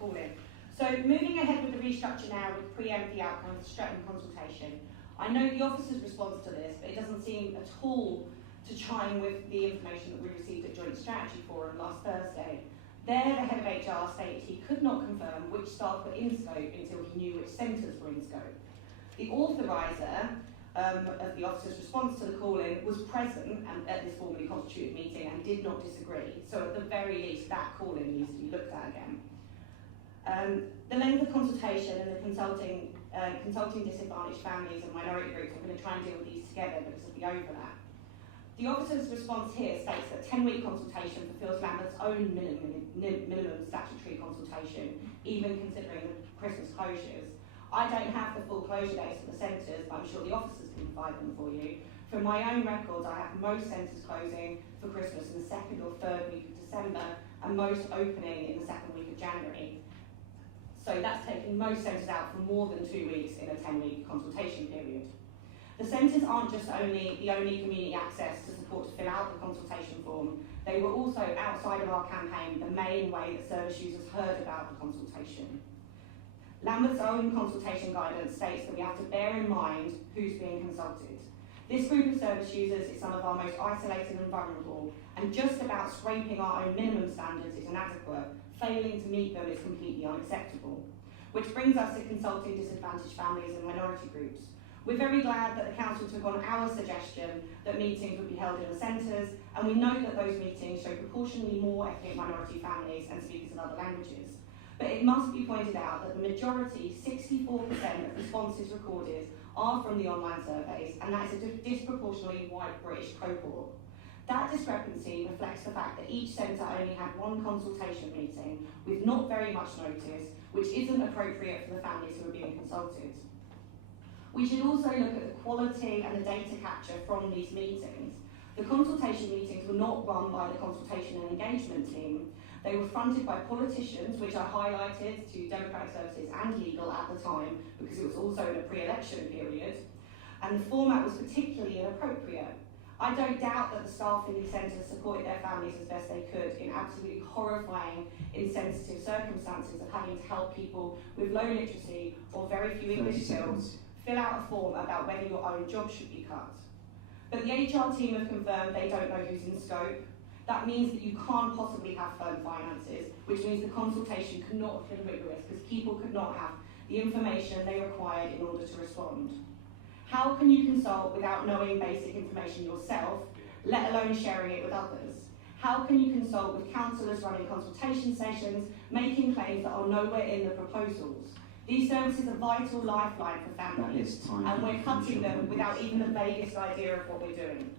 call-in. So moving ahead with the restructure now with preempt the outcome of the Streatham consultation, I know the officer's response to this, but it doesn't seem at all to chime with the information that we received at Joint Strategy Forum last Thursday. There, the head of HR stated he could not confirm which staff were in scope until he knew which centres were in scope. The authoriser of the officer's response to the call-in was present at this formally constituted meeting and did not disagree. So at the very least, that call-in needs to be looked at again. The length of consultation and the consulting disadvantaged families and minority groups are going to try and deal with these together because of the overlap. The officer's response here states that 10-week consultation fulfills Lambeth's own minimum statutory consultation, even considering the Christmas closures. I don't have the full closure dates for the centres, but I'm sure the officers can provide them for you. From my own records, I have most centres closing for Christmas in the 2nd or 3rd week of December, and most opening in the 2nd week of January. So that's taking most centres out for more than 2 weeks in a 10-week consultation period. The centres aren't just the only community access to support to fill out the consultation form. They were also, outside of our campaign, the main way that service users heard about the consultation. Lambeth's own consultation guidance states that we have to bear in mind who's being consulted. This group of service users is some of our most isolated and vulnerable, and just about scraping our own minimum standards is inadequate. Failing to meet them is completely unacceptable. Which brings us to consulting disadvantaged families and minority groups. We're very glad that the Council took on our suggestion that meetings would be held in the centres, and we note that those meetings show proportionally more ethnic minority families and speakers of other languages. But it must be pointed out that the majority, 64% of responses recorded, are from the online surveys, and that is a disproportionately white British cohort. That discrepancy reflects the fact that each centre only had one consultation meeting, with not very much notice, which isn't appropriate for the families who are being consulted. We should also look at the quality and the data capture from these meetings. The consultation meetings were not run by the consultation and engagement team. They were fronted by politicians, which I highlighted to Democratic Services and Legal at the time, because it was also in a pre-election period, and the format was particularly inappropriate. I don't doubt that the staff in these centres supported their families as best they could in absolutely horrifying, insensitive circumstances of having to help people with low literacy or very few English skills fill out a form about whether your own job should be cut. But the HR team have confirmed they don't know who's in scope. That means that you can't possibly have firm finances, which means the consultation could not have been rigorous because people could not have the information they required in order to respond. How can you consult without knowing basic information yourself, let alone sharing it with others? How can you consult with counsellors running consultation sessions, making claims that are nowhere in the proposals? These services are a vital lifeline for families, and we're cutting them without even the vaguest idea of what we're doing.